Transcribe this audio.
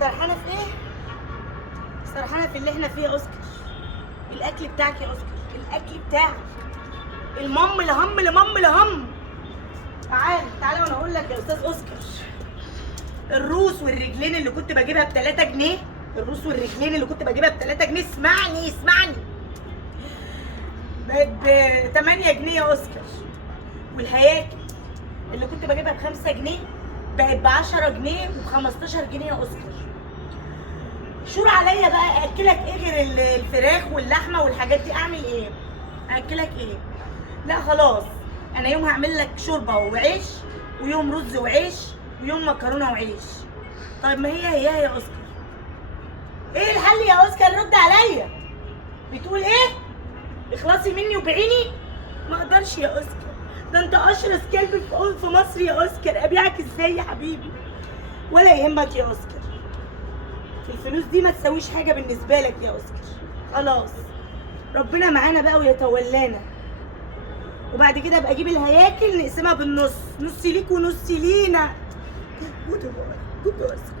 سرحانه في ايه؟ سرحانه في اللي احنا فيه يا اوسكار. الاكل بتاعك يا اوسكار، الاكل بتاعك. المم لهم لمم لهم. تعالى وانا اقول لك يا استاذ اوسكار. الروس والرجلين اللي كنت بجيبها ب 3 جنيه، الروس والرجلين اللي كنت بجيبها ب 3 جنيه، اسمعني بقت ب 8 جنيه يا اوسكار. والهياكل اللي كنت بجيبها ب 5 جنيه بقت ب 10 جنيه وب 15 جنيه يا اوسكار. شور عليا بقى، اكلك ايه غير الفراخ واللحمه والحاجات دي؟ اعمل ايه؟ اكلك ايه؟ لا خلاص، انا يوم هعمل لك شوربه وعيش، ويوم رز وعيش، ويوم مكرونه وعيش. طيب ما هي يا اوسكار. ايه الحل يا اوسكار؟ رد عليا. بتقول ايه؟ اخلصي مني وبعيني. ما اقدرش يا اوسكار، ده انت اشرس كلب في مصر يا اوسكار. ابيعك ازاي يا حبيبي؟ ولا يهمك يا اوسكار، الفلوس دي ما تسويش حاجه بالنسبه لك يا اوسكار. خلاص ربنا معانا بقى ويتولانا، وبعد كده ابقى اجيب الهياكل نقسمها بالنص، نص ليك ونص لينا. جود اوسكار.